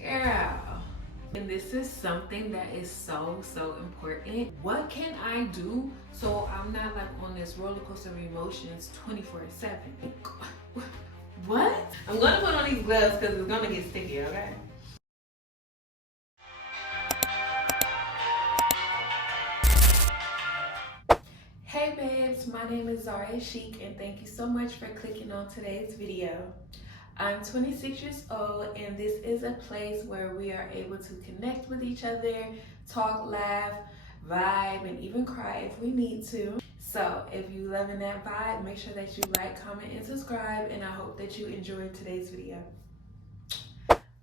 Girl. And this is something that is so important. What can I do so I'm not like on this roller coaster of emotions 24/7? What? I'm gonna put on these gloves because it's gonna get sticky, okay? Hey babes, my name is Chic and thank you so much for clicking on today's video. I'm 26 years old and this is a place where we are able to connect with each other, talk, laugh, vibe, and even cry if we need to. So if you loving that vibe, make sure that you like, comment, and subscribe, and I hope that you enjoyed today's video.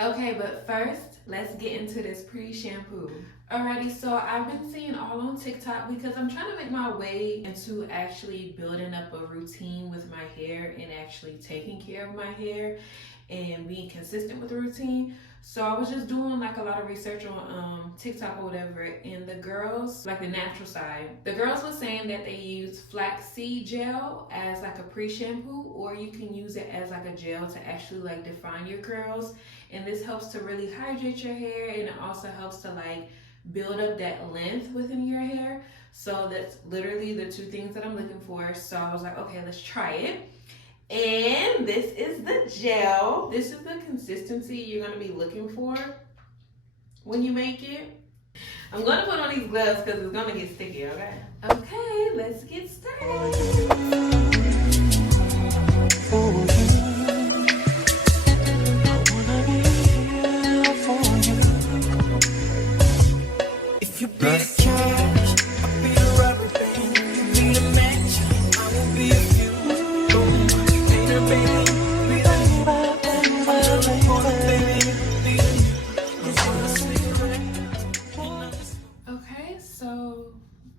Okay, but first, let's get into this pre-shampoo. Alrighty, so I've been seeing all on TikTok because I'm trying to make my way into actually building up a routine with my hair and actually taking care of my hair and being consistent with the routine. So I was just doing like a lot of research on TikTok or whatever, and the girls, like the natural side, the girls were saying that they use flaxseed gel as like a pre-shampoo, or you can use it as like a gel to actually like define your curls. And this helps to really hydrate your hair, and it also helps to like build up that length within your hair. So that's literally the two things that I'm looking for. So I was like, okay, let's try it. And this is the gel. This is the consistency you're gonna be looking for when you make it. I'm gonna put on these gloves because it's gonna get sticky, okay? Okay, let's get started. Okay, so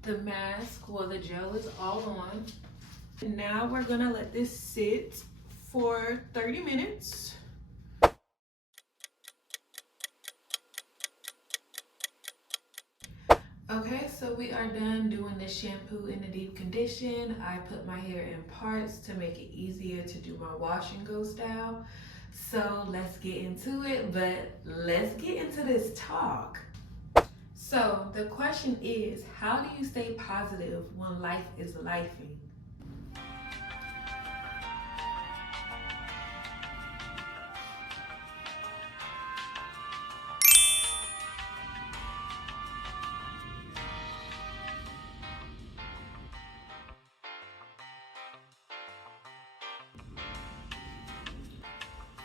the mask, well, the gel is all on. Now we're gonna let this sit for 30 minutes. Okay, so we are done doing the shampoo and the deep condition. I put my hair in parts to make it easier to do my wash and go style. So let's get into it, but let's get into this talk. So the question is, how do you stay positive when life is lifing?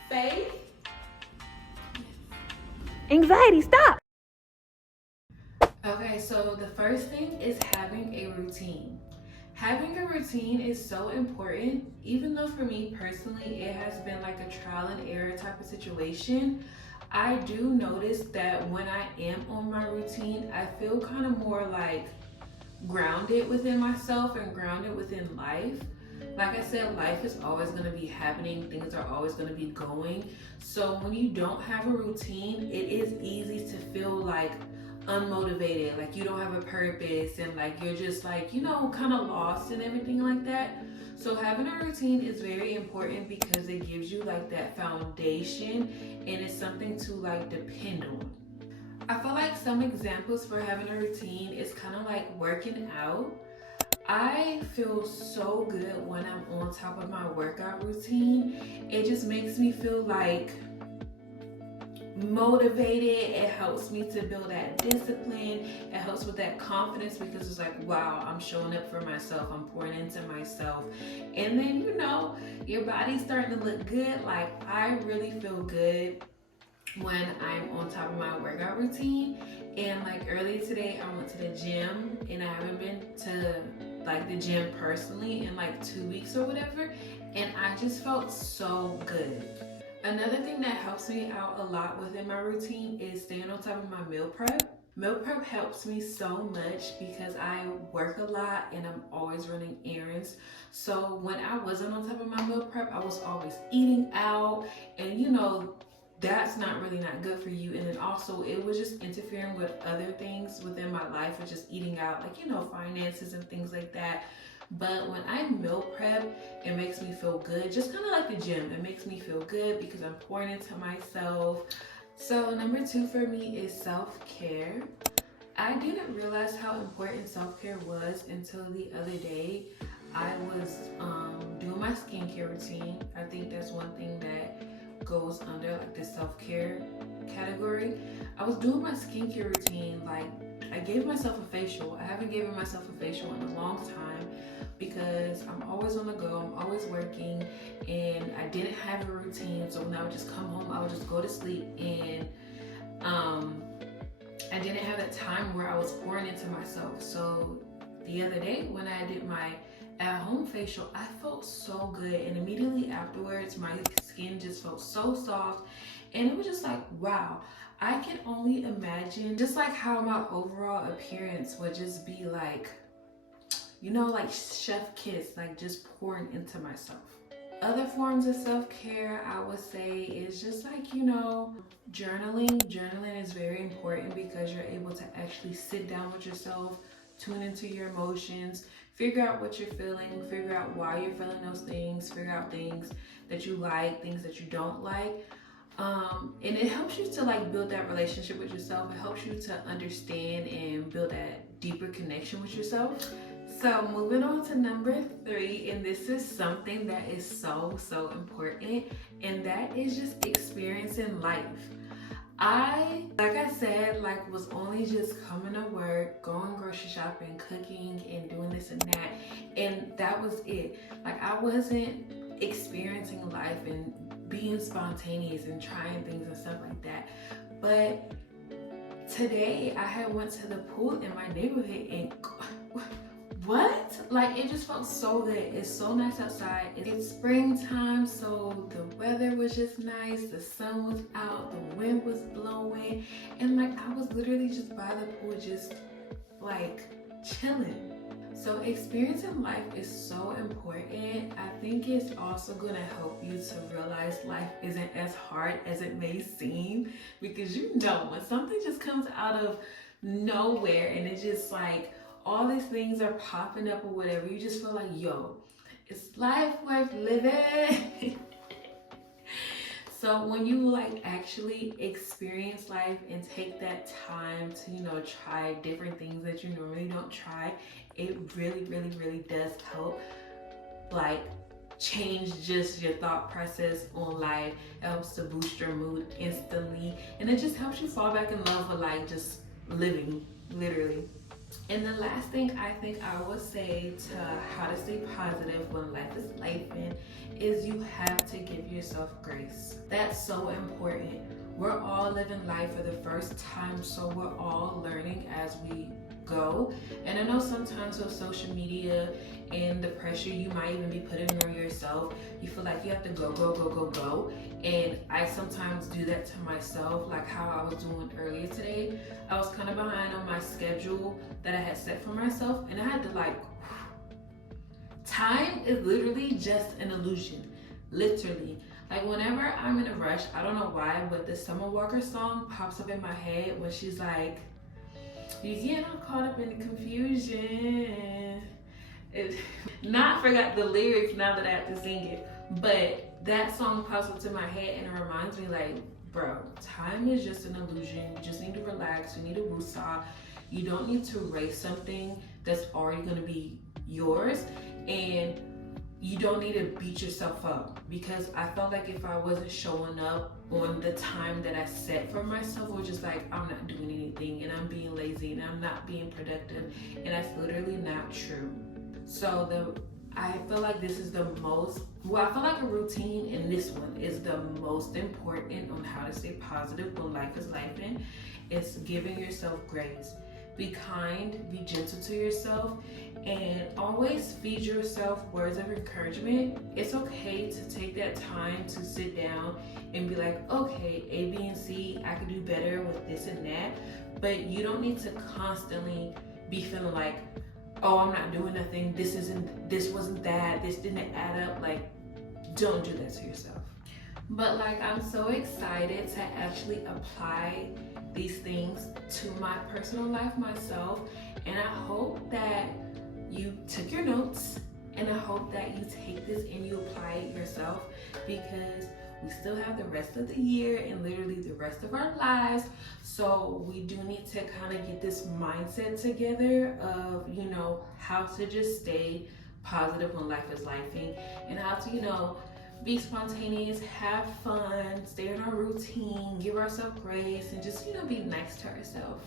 Faith? Anxiety, stop! Okay, so the first thing is having a routine. Having a routine is so important, even though for me personally, it has been like a trial and error type of situation. I do notice that when I am on my routine, I feel kind of more like grounded within myself and grounded within life. Like I said, life is always going to be happening, things are always going to be going. So when you don't have a routine, it is easy to feel like unmotivated, like you don't have a purpose, and like you're just like, you know, kind of lost and everything like that. So having a routine is very important because it gives you like that foundation, and it's something to like depend on. I feel like some examples for having a routine is kind of like working out. I feel so good when I'm on top of my workout routine. It just makes me feel like motivated. It helps me to build that discipline. It helps with that confidence because it's like, wow, I'm showing up for myself. I'm pouring into myself. And then, you know, your body's starting to look good. Like, I really feel good when I'm on top of my workout routine. And like earlier today, I went to the gym, and I haven't been to like the gym personally in like 2 weeks or whatever, and I just felt so good. Another thing that helps me out a lot within my routine is staying on top of my meal prep. Meal prep helps me so much because I work a lot and I'm always running errands. So when I wasn't on top of my meal prep, I was always eating out, and you know, that's not good for you. And then also it was just interfering with other things within my life, with just eating out, like, you know, finances and things like that. But when I meal prep, it makes me feel good, just kind of like the gym. It makes me feel good because I'm pouring into myself. So number 2 for me is self-care. I didn't realize how important self-care was until the other day. I was doing my skincare routine. I think that's one thing that goes under like the self-care category. I was doing my skincare routine, like I gave myself a facial. I haven't given myself a facial in a long time because I'm always on the go, I'm always working, and I didn't have a routine. So when I would just come home, I would just go to sleep, and I didn't have that time where I was pouring into myself. So the other day when I did my at-home facial, I felt so good, and immediately afterwards my skin just felt so soft, and it was just like, wow, I can only imagine just like how my overall appearance would just be like, you know, like chef kiss, like just pouring into myself. Other forms of self-care I would say is just like, you know, journaling. Journaling is very important because you're able to actually sit down with yourself, tune into your emotions, figure out what you're feeling, figure out why you're feeling those things, figure out things that you like, things that you don't like. And it helps you to like build that relationship with yourself. It helps you to understand and build that deeper connection with yourself. So moving on to number 3, and this is something that is so important, and that is just experiencing life. Like I said, like was only just coming to work, going grocery shopping, cooking, and doing this and that, and that was it. Like I wasn't experiencing life and being spontaneous and trying things and stuff like that. But today I had went to the pool in my neighborhood, and what? Like it just felt so good. It's so nice outside. It's springtime, so the weather was just nice. The sun was out, the wind was blowing, and like I was literally just by the pool, just like chilling. So experiencing life is so important. I think it's also gonna help you to realize life isn't as hard as it may seem, because you know when something just comes out of nowhere and it's just like all these things are popping up or whatever, you just feel like, yo, is life worth living? So when you like actually experience life and take that time to, you know, try different things that you normally don't try, it really does help like change just your thought process on life. It helps to boost your mood instantly, and it just helps you fall back in love with like just living, literally. And the last thing I think I would say to how to stay positive when life is lifing is you have to give yourself grace. That's so important. We're all living life for the first time, so we're all learning as we go. And I know sometimes with social media and the pressure you might even be putting on yourself, you feel like you have to go. And I sometimes do that to myself, like how I was doing earlier today. I was kind of behind on my schedule that I had set for myself, and I had to like, time is literally just an illusion, literally. Like whenever I'm in a rush, I don't know why, but the Summer Walker song pops up in my head when she's like, you get all caught up in the confusion. Not forgot the lyrics now that I have to sing it, but that song pops up to my head and it reminds me like, bro, time is just an illusion. You just need to relax. You need to woosah. You don't need to race something that's already going to be yours, and you don't need to beat yourself up, because I felt like if I wasn't showing up on the time that I set for myself, or just like I'm not doing anything and I'm being lazy and I'm not being productive, and that's literally not true. So I feel like this is the most, I feel like a routine, and this one is the most important on how to stay positive when life is lifing. It's giving yourself grace. Be kind, be gentle to yourself, and always feed yourself words of encouragement. It's okay to take that time to sit down and be like, okay, A, B, and C, I could do better with this and that. But you don't need to constantly be feeling like, oh, I'm not doing nothing, this wasn't that, this didn't add up. Like, don't do that to yourself. But like, I'm so excited to actually apply these things to my personal life myself, and I hope that you took your notes, and I hope that you take this and you apply it yourself, because We still have the rest of the year and literally the rest of our lives. So we do need to kind of get this mindset together of, you know, how to just stay positive when life is lifing, and how to, you know, be spontaneous, have fun, stay in our routine, give ourselves grace, and just, you know, be nice to ourselves.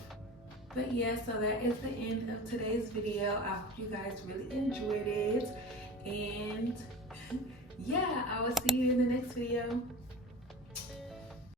But yeah, so that is the end of today's video. I hope you guys really enjoyed it. And yeah, I will see you in the next video.